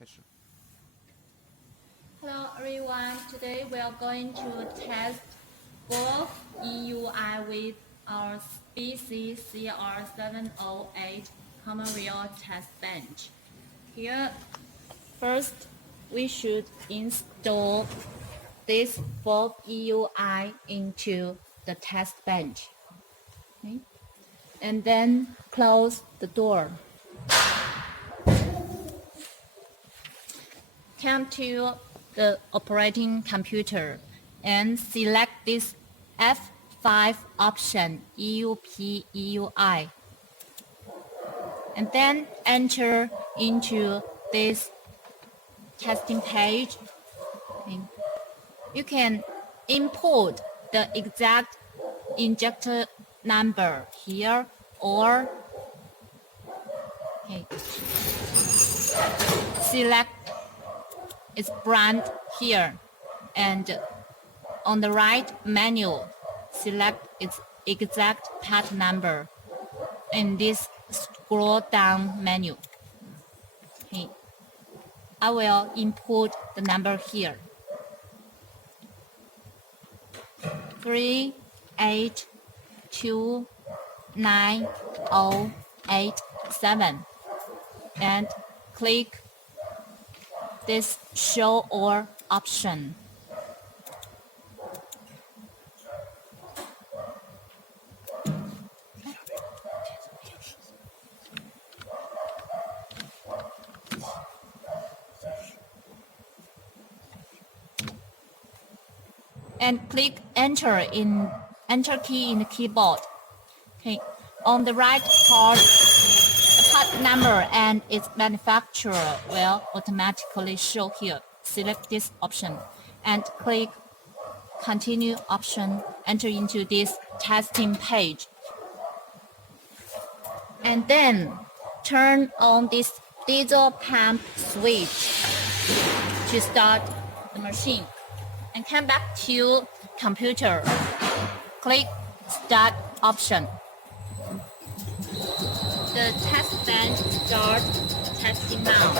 开始。 Hello everyone, today we are going to test both EUI with our BC-CR708 common rail test bench. Here, first we should install this both EUI into the test bench. Okay? And then close the door. Come to the operating computer and select this F5 option EUP EUI, and then enter into this testing page. Okay. You can import the exact injector number here, or select its brand here, and on the right menu select its exact part number in this scroll down menu. Okay. I will input the number here, 38290887, and click this show all option. And click enter key in the keyboard. Okay. On the right part, the part number and its manufacturer will automatically show here. Select this option and click continue option. Enter into this testing page. And then turn on this diesel pump switch to start the machine. And come back to computer. Click start option. The test bench starts testing now.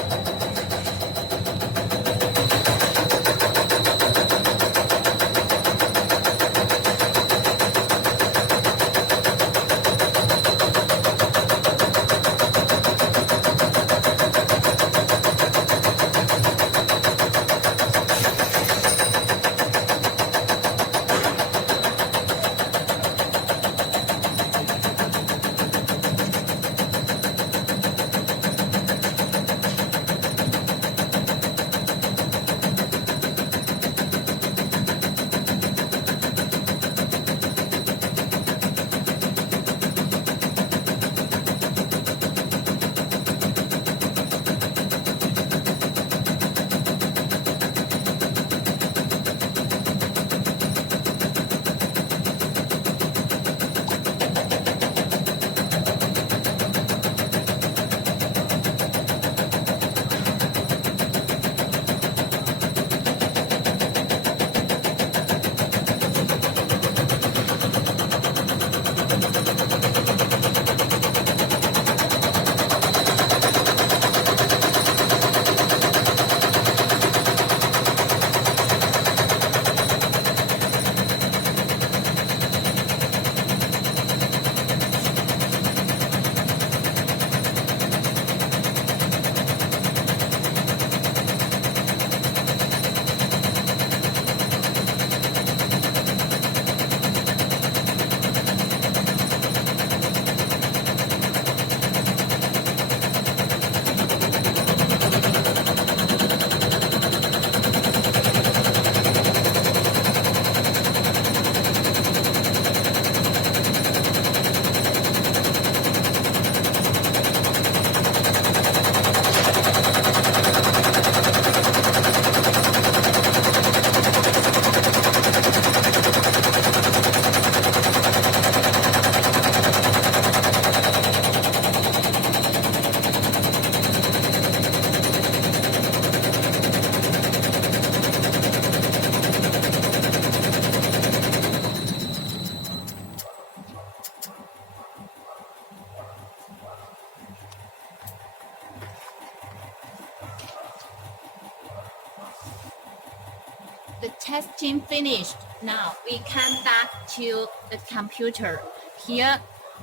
the testing finished. Now we come back to the computer. Here,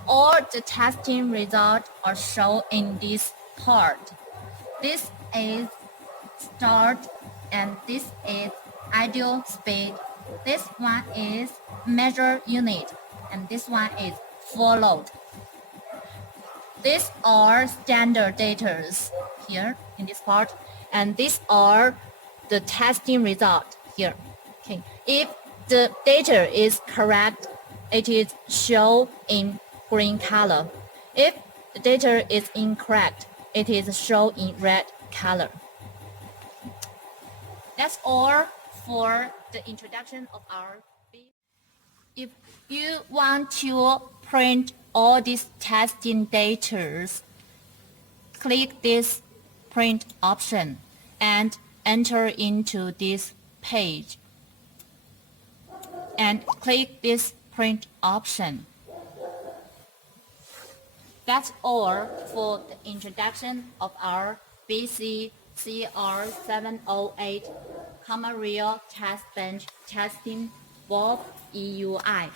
all the testing results are shown in this part. This is start and this is ideal speed. This one is measure unit and this one is followed. These are standard data here in this part, and these are the testing result here. Okay, if the data is correct, it is shown in green color. If the data is incorrect, it is shown in red color. That's all for the introduction of our BC. If you want to print all these testing data, click this print option and enter into this page. And click this print option. That's all for the introduction of our BC-CR708 Common Real Test Bench Testing Bob EUI.